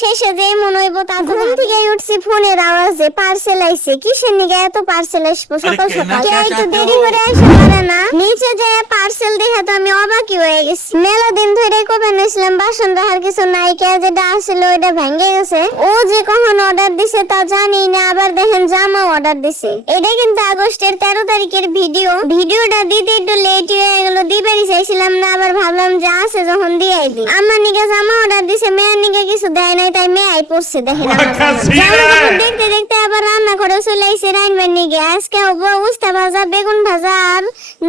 শেষে যে মনে হইব তা ঘুম থেকে উঠছি ফোনের আওয়াজে পার্সেল আইছে। কিসের নিগে এত পার্সেল আসবো সকাল সকাল? কে একটু দেরি করে আসতে পারে না? নিচে যে পার্সেল দেখে তো আমি অবাকই হয়ে গেছি। মেলা দিন ধরে কবে নিয়েছিলাম বাসন রাখার কিছু নাই, কে যেটা আসলে ওইটা ভেঙে গেছে। ও যে কখন অর্ডার দিছে তা জানি না, আবার দেখেন জামা অর্ডার দিছে। এটা কিন্তু আগস্টের 13 তারিখের ভিডিওটা দিতে একটু লেট হয়ে গেল, দিবারই চাইছিলাম না, আবার ভাবলাম যে আছে যখন দিয়াই দিই। আমার নিকে জামা অর্ডার দিছে, মেয়ের নিকে কিছু দেয় নাই, তাই মেয়াই পড়ছে। দেখেন দেখতে দেখতে আবার রান্না করে চলে আইছে রাইনবার নিকে। আজকে হবো উস্তা ভাজা, বেগুন ভাজা আর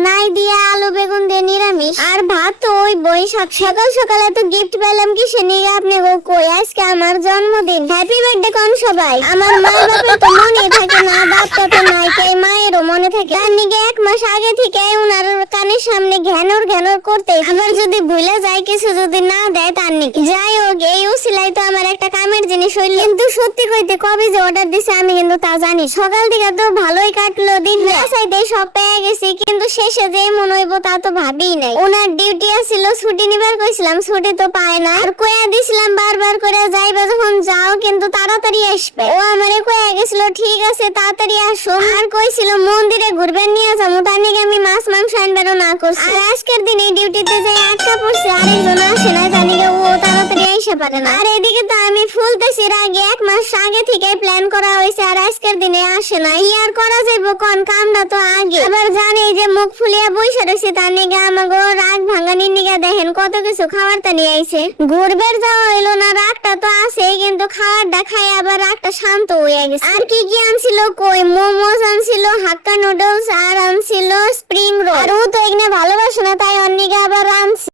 নাই দিয়ে আলু বেগুন দিয়ে নিরামিষ, আর ভাত তো ওই বই। সকাল সকালে তো গিফট পেলাম কি সে নিয়ে আপনি কই? আজকে আমার জন্মদিন, হ্যাপি বার্থডে কোন সবাই। আমার মা বাপের তো মনে থাকে না, বাপটা তো নাই, তাই মায়েরও মনে থাকে। তার নিকে 1 মাস আগে থেকে উনার কানের সামনে ঘ্যানর করতে, আবার যদি ভুলে যায় কিছু যদি না দেয় তার নিকে। যাই হোক, এই উসিলাই তো আমার একটা কামের জিনিস হইল। কিন্তু সত্যি কইতে কবে যে অর্ডার দিছে আমি কিন্তু তা জানি। সকাল থেকে তো ভালোই কাটলো দিন, চাইতে সব পেয়ে গেছি, কিন্তু শেষে যে মনে হইব তা তো ভাবিই নাই। ওনার ডিউটি আছিল, ছুটি নিবার কইছিলাম, ছুটি তো পায় না। আর কইয়া দিছিলাম বারবার করে যাইবা যখন যাও কিন্তু তাড়াতাড়ি আসবে। ও আমারে কইয়া গেছিল ঠিক আছে তাড়াতাড়ি আসো, আর কইছিল মন্দিরে ঘুরবেন নিয়ে যাবো, তার নিকে আমি মাছ মাংস আনবারও না করছি। আর আজকের দিনে ডিউটিতে যাই আটকা পড়ছে, আরেকজন আসে না, তার নিকে ও তাড়াতাড়ি আইসা পারে না। আর এদিকে তো আমি ফুলতেছি আগে 1 মাস আগে থেকে প্ল্যান করা হয়েছে, আর আজকের দিনে আসে না। ইয়ার করা যাইব কোন কামটা তো আগে। আবার জানি যে মুখ ফুলিয়া বইসা রয়েছে, তার নিকে আমাকে রাগ ভাঙানির নিকে দেখেন কত কিছু খাবার তা নিয়ে আইছে। ঘুরবের যাওয়া হইলো না, রাগটা তো আছে, কিন্তু খাবারটা খাই আবার রাগটা শান্ত হয়ে গেছে। আর কি কি আনছিল কই? মোমোস আনছিল, হাক্কা নুডলস, আর আনছিল স্প্রিং রোল। আর ও তো এখানে ভালোবাসে না, তাই অন্যকে আবার আনছে।